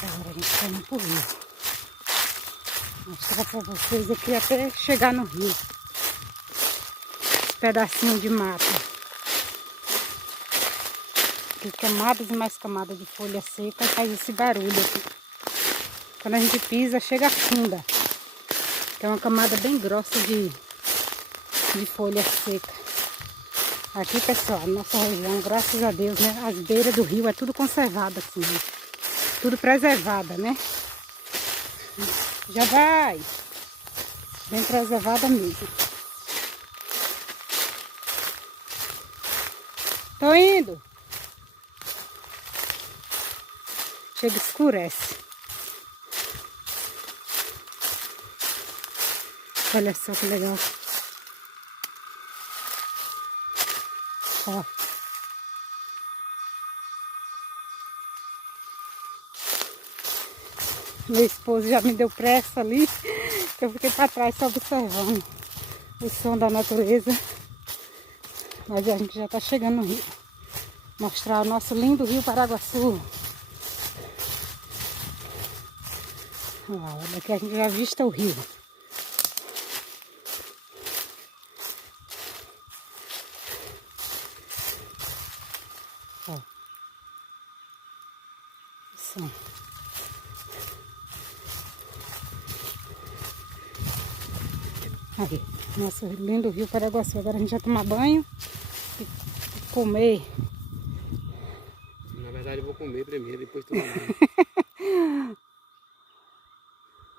Agora a gente está indo pro rio. Vou mostrar pra vocês aqui até chegar no rio. Pedacinho de mata. Aqui camadas e mais camadas de folha seca faz esse barulho aqui. Quando a gente pisa, chega a funda. Que é uma camada bem grossa de folha seca. Aqui, pessoal, nossa região, graças a Deus, né? As beiras do rio é tudo conservado assim, né? Tudo preservada, né? Já vai! Bem preservada mesmo. Tô indo! Chega, escurece. Olha só que legal. Ó. Meu esposo já me deu pressa ali, que eu fiquei para trás só observando o som da natureza. Mas a gente já está chegando no rio. Mostrar o nosso lindo rio Paraguaçu. Ó, daqui a gente já avista o rio. Ó. Som. Aí, nosso lindo rio Paraguaçu. Agora a gente vai tomar banho e comer. Na verdade eu vou comer primeiro, depois tomar banho.